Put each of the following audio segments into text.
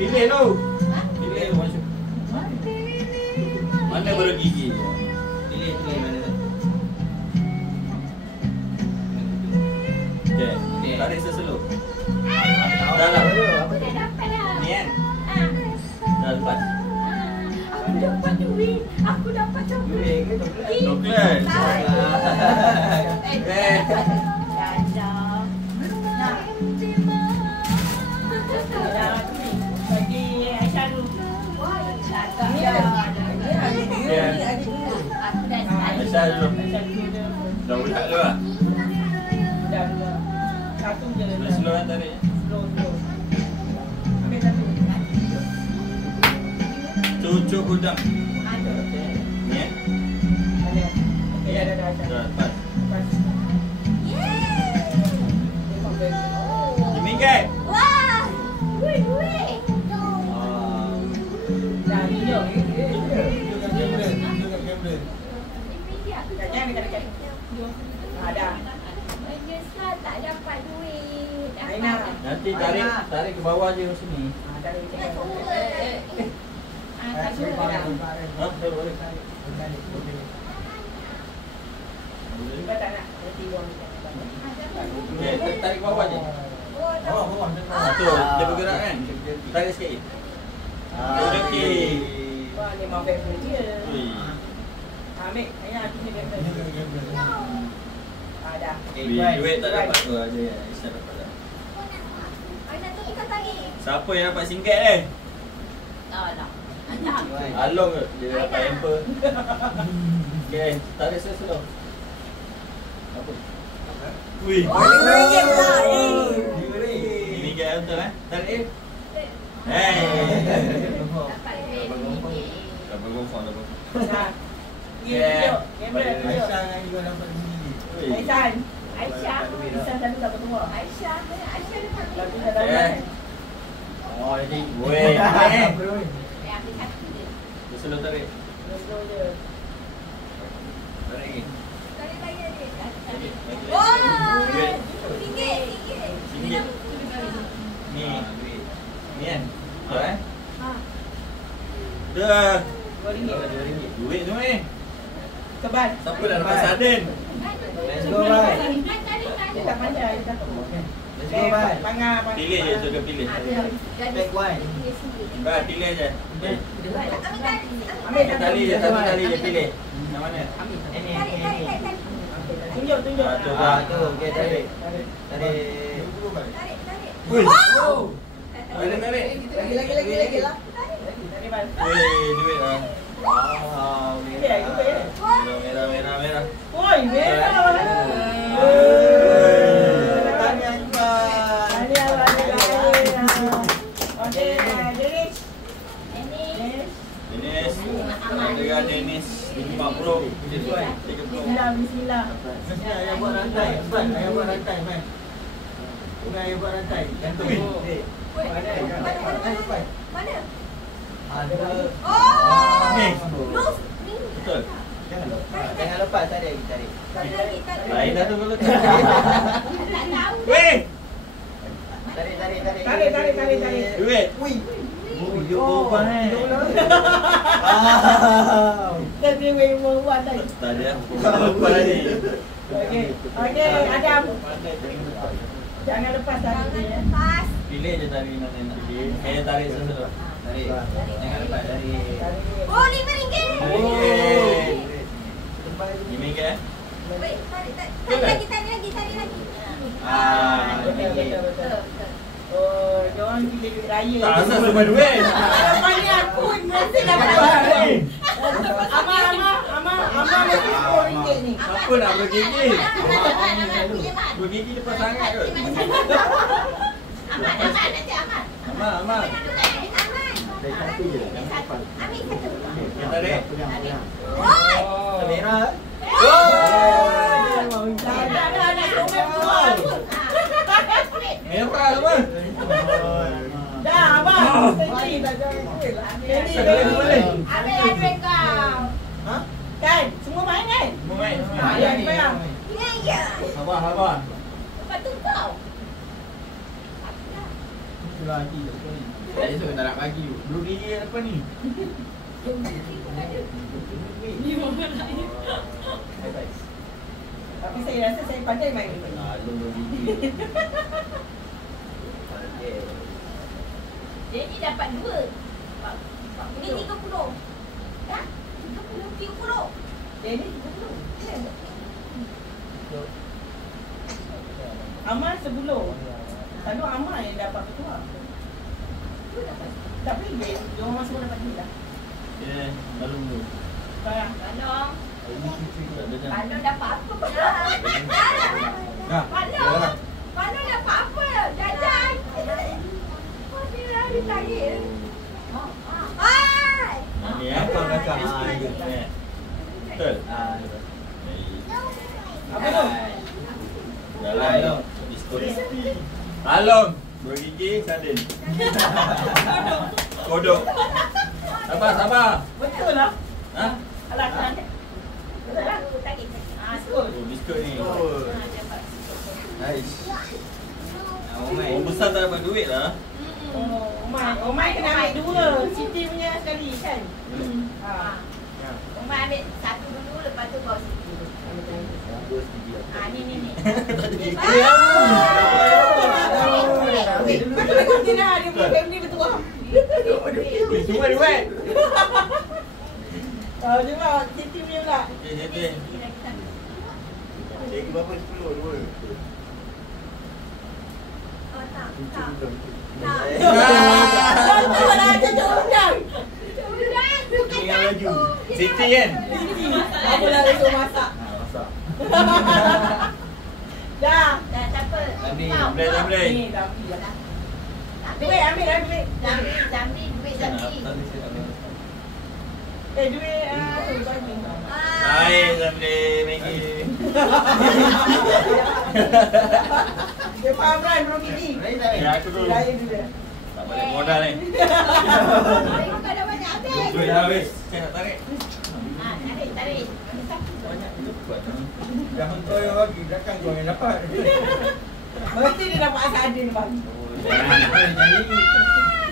Pilih tu. Pilih macam mana bergigi. Pilih mana tu. Okey, tarik seselo. Dah lah. Aku dah dapat dah. Ni kan? Dah lepas. Aku dapat duit. Aku dapat coklat. Coklat. Bagi Aisyah dulu. Aku dah Aisyah dulu. Dah bulat tu lah. satu je. Slow kan tarik. Slow. Ambil satu. Cucuk udang. Ada. Ni eh? Ada. Okey, ada Aisyah. Dah lepas. Oh. RM5. Wah. Duit. Dah hijau. Jangan dekat. Ada. Menyesal tak dapat duit. Nanti tarik ke bawah je sini. Tarik. Ha? Boleh. Kita tak nak nanti buang. Okey, tarik ke bawah je. Oh, Tu, dia bergerak kan? Tarik sikit. Okey. Wah, ni mau beg dia. Ui. Ambil, ayah aku ni beg. Ada. Duit tak dapat tu ada ya. Aisyah dapat dah. Siapa yang dapat RM1 ni? Along ke? Dia dapat hamper. Okey, tarik slow. Apa? Wih. Ini gaya betul eh? Tarik. Dapat gofong. Nah. Aisyah selalu dapat semua. Aisyah dapat. Oh, jadi weh. Slow tarik. Slow je. Tarik. Ni kan? Betul eh? Dah. RM2. Duit tu ni. Kebal. Siapa dah dapat sarden? Let's go, bye. Dia tak pandai, dia takut. Let's go, bye. Panggah. Pilih je, suka pilih. Take one. Bye, pilih je. Ambil Tali je pilih. Yang mana? Ini. Tunjuk. Tu. Okey, tarik. Wih. Tarik. Lagi lah. Wih, duit lah. Wow. Merah. Oi, merah. Dennis 50. Bismillah. Ayah buat rantai. Ayah buat rantai, man. Bukan ayah buat rantai. Gantung. Mana? Ada. Ni. Luz. Betul. Jangan lepas tarik. Lain dah tu kalau tak. Tak tahu. Weh. Tarik. Duit. Wih. Yo, bang. Dia buat tadi. Tak ada. Apa lagi? Okey, Adam. Jangan lepas tadi. Pilih je tarik mana nak. Saya tarik sesuatu. Tarik. Jangan lepas tarik. Oh, RM5. RM5 eh? Baik, tarik lagi. Betul. Oh, jangan pilih duit raya. Tak asal semua duit. Harapannya aku mesti dapat duit. Ama mesti RM10 ni. Siapa nak bergigi? Bergigi depan sangat kot. Amat. Dari satu je. Yang tarik. Merah. Merah apa? Dah, abang. Tadi dah jangan duit lah. Ambil duit kau. Ha? Kan? Semua main kan? Main. Ya, bayar. Ingat je. Sabar. Lepas tu kau. Sudah hati. Saya suka tak nak bagi. Belum gigi apa ni? Tapi saya rasa saya pandai main ni. Belum gigi. Dia ni dapat 2. Ini 30. Dah? 30. Dia ni 30. Amal sebelum. Selalu Amal yang dapat ketua. Tak boleh duit. Dia orang semua dapat duit lah. Ya, malu dulu. Sekarang. Balong. Tak ada jam. Balong dapat apa pun dah. Dah. Balong. Balong dapat apa? Jajan. Oh, dia lari lagi. Hai. Ni apa kakak? Betul. Apa tu? Dalam biskut. Along. 2 gigi sardin. Kodok. Sabar. Betul lah. Ha? Alah, kan. Betul lah. Tadi. Betul. Oh, biskut ni. Dapat. Nice. Orang besar tak dapat duit lah. Oh, Mai kena ambil 2. Siti punya sekali kan? Ha. Umar ambil 1 dulu, lepas tu kau Siti. Ni. Betul dia nak. Dia punya family betul lah. Semua duit. Cuma Siti punya pula. Okey. Lagi berapa? 10, 2. Oh, tak. Betul lah, cucuk udang. Tinggal laju. Siti kan? Apa lah besok masak. Masak. Dah. Dah, siapa? Zamri. Kau. Zamri. Ni Zamri lah. Zamri. Duit ambil. Zamri, duit Zamri. Duit tu bagi. Hai Zamri, Maggi. Dia faham kan belum gigi. Ya aku dulu. Raya dulu. Tak balik modal ni. Kau dah banyak habis. Duit dah habis. Saya nak tarik. Tarik. Banyak tu buat. Jangan kau yang bagi, takkan kau yang dapat. Mesti dia dapat sardin bang.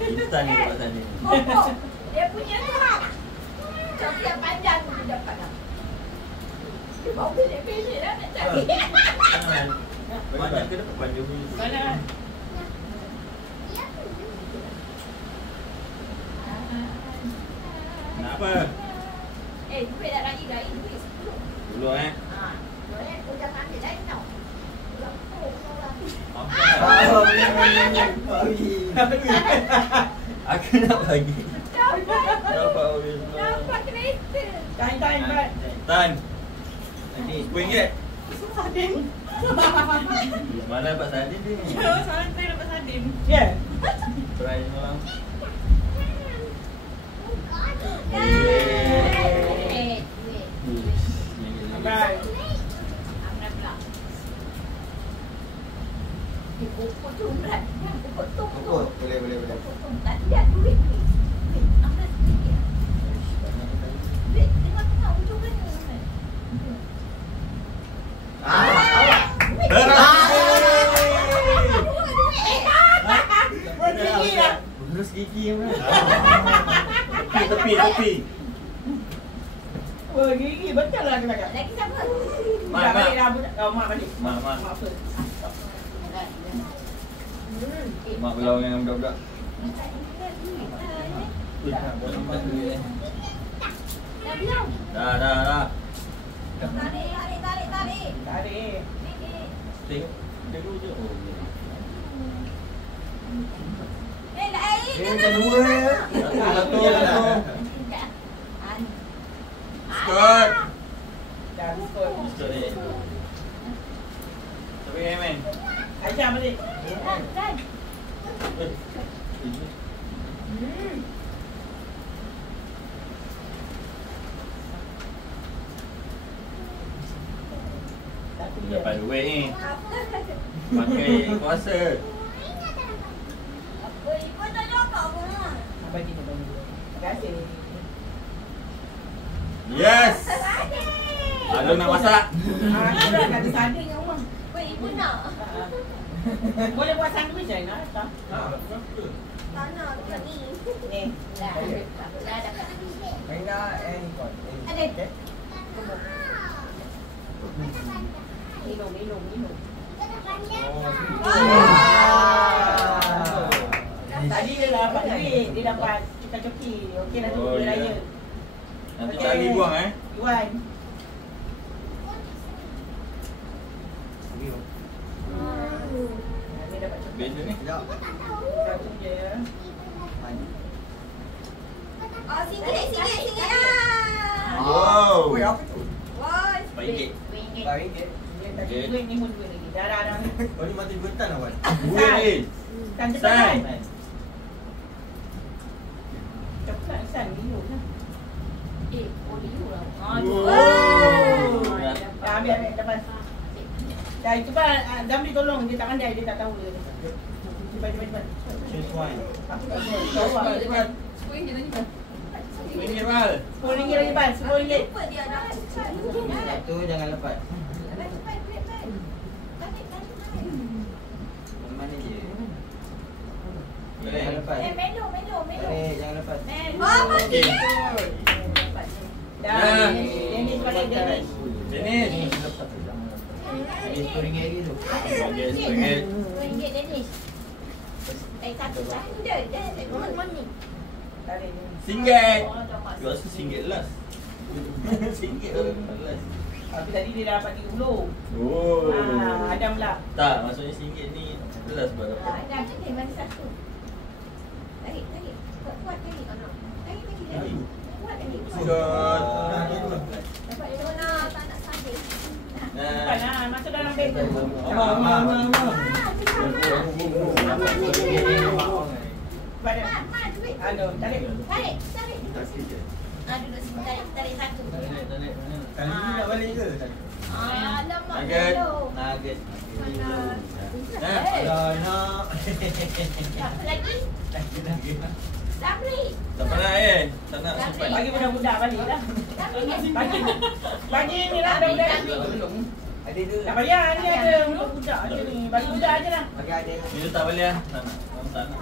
Instan ni dapat tadi. Pokok. Dia punya tu lah. Coklat panjang tu dia dapat lah. Dia bawa pilih-pilih lah nak cari. Banyak ke dapat panjang punya tu? Mana? Nak apa? Duit dah lagi duit 10. Dulu Kau jangan ambil lain tau. Aku nak bagi. Dapat kereta. Time bat. Tan. Lagi RM10. Sardin. Mana dapat sardin ni? Sekarang saya dapat sardin. Ya. Try semalam. Bye. Pokok tu berat. Pokok tu. Boleh. Tak ada duit. Ambil sikit. Duit tengah-tengah ujung kan. Gigi lah. Terus gigi yang mana? Tepi. Oh, gigi betul lah kena kat. Lagi siapa? Mak. Balik dah budak. Oh, mak balik. Mak. Mak apa? Mak belau dengan budak-budak. Dah belum? Dah. Tarik. Tarik. Tengok. Dulu je. Oh, Dah air. Dah 2 ya. Satu. Skot. Skot. Dah skor. Skot ni. Tapi men. Aisyah balik. Dan. Dapat duit ni. Pakai kuasa. Apa ibu tak jawab pun. Bagi dia. Terima kasih. Yes. Ada nak masak. Aku dah kata sardin kat rumah. Apa ibu nak? Boleh buat sandwich kan? Tak. Tanah tu kan ni. Ni. Dah dapat. Maina ikut. Ada. Minum. Oh. Tadi dia dapat duit, dia dapat kita coki. Okey dah tu Oh, dia ya. raya. Nanti Okey. tali buang Iwan. Ni dapat coki. Beza ni. Sekejap. Satu je. Oh, singgit ah. Wow. Weh, apa tu? Wah, RM4. RM4. Tadi Okey. duit ni pun duit lagi. Dah. Kau ni mati buatan awak. Dua ni. Kan cepat kan? San. Coklat San minum lah. Oliu lah. Oh. Dah ambil dapat. Dah itu kan Damri tolong dia tak pandai dia tak tahu dia. Cepat. Choose one. Aku tak tahu. Cepat. RM10 Val. RM10 lagi Ban, RM10. Lupa dia dah. Satu jangan lepas. Cepat. Balik. Mana je? Boleh. Jangan lepas. Melo. Balik, jangan lepas. Oh, mati. Okey. Dah. Dennis balik Dennis. Dennis. Ada RM10 lagi tu. Okey, RM10. RM10 Dennis. Satu je. Morning. Tarik ni. RM1. You rasa RM1 last. RM1 last. Tapi tadi dia dah dapat RM30. Oh. Adam pula. Tak, maksudnya RM1 ni last baru. Ada ni mana satu. Tarik. Kuat lagi. Tarik. Kuat lagi. Shot. Dapat dia nak tak nak sambil. Bukan lah, masuk dalam beg tu. Abang. Cepat dia. Duit. Aduh, tarik. Tarik. Duduk sini tarik satu. Tarik. Kali ni nak balik ke? Alamak. Nugget. Nugget. Nah. Nak. Apa lagi? Damri. Tak pernah tak nak simpan. Bagi budak-budak balik lah. Damri. Bagi ni lah budak-budak. Ada dua. Tak payah, ni ada untuk budak je ni. Bagi budak je lah. Bagi ada. Ni tak boleh lah. Tak nak. Tak nak.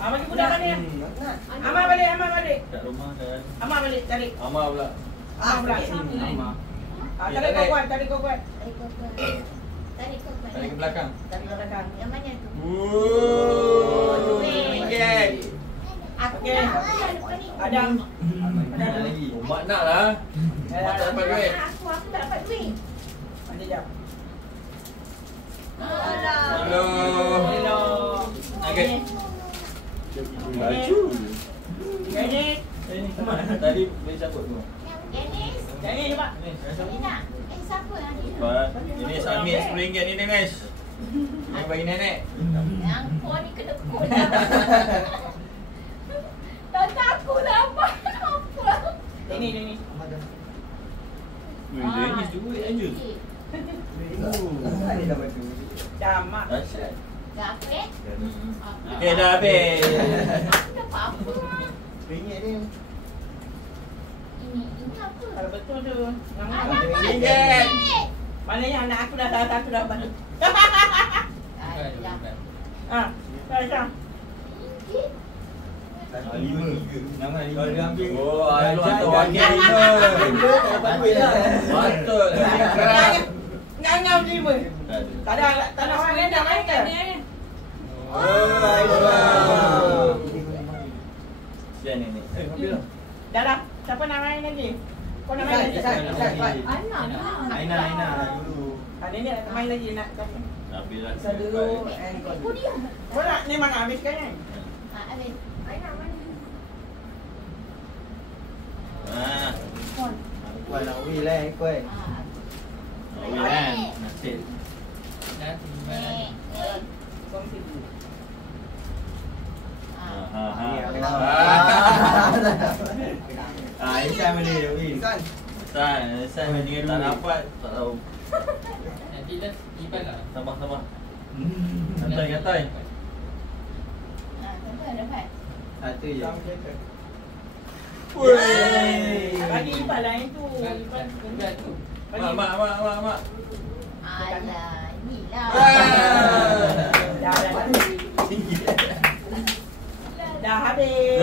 Bagi budak mana? Nak. Amal balik. Kat rumah kan. Amal balik, tarik. Amal pula. Amal pula. Tarik kau kuat. Tarik kau kuat. Tarik ke belakang. Tarik kau belakang. Yang mana tu? RM1. Aku Okey. dah lupa ni. Adam. Ada lagi. Oh, mak nak lah. Mak tak dapat duit. Aku tak dapat duit. Ada jap. Alah. Hello. Hello. Nugget. Baju. Dennis. Tadi boleh cabut tu. Dennis. Dennis cepat. Ni, Ini nak. Siapa yang ni? Ini ambil RM10 ni Dennis. Yang bagi nenek. Yang kau ni kena kod lah. Tak takut lah apa. Dennis. Dennis duit aja. Ada dah baju. Dah mak. Dahsyat. Dah habis? Okey, dah habis. Aku dah apa? RM10 ni. Ini apa? Kalau betul tu. Yang Anak mana? mana Ringgit. Maknanya anak aku dah salah satu dah bantu. Dah. Ringgit? Lima. Nama lima. Kalau dia ambil. Oh, Alu hantar wakil lima. Tak dapat duit lah. Patut. Kerap. Ngangam 5. Tak ada orang lain dah main ke? Oh, sian ni. Ambil lah. Dah. Siapa nak main lagi? Kau nak main lagi? Anak lah. Aina dulu. Ada ni nak main lagi nak. Ambil lah. Kau diam. Kau nak ni mana habiskan kan? Habis. Anak mana? Ah, Kuat nak wheel lah kuat. awil kan. Nasib. Nek. Kongsi dulu. Isan boleh wheel. San dia tak dapat, tak tahu. Nanti dah tiba lah. Sabar. Gantai. Siapa yang dapat? Satu je. Bagi Ipan lah yang tu. Enggak tu. Mak. Alah, inilah. Dah. Lah. Dah habis.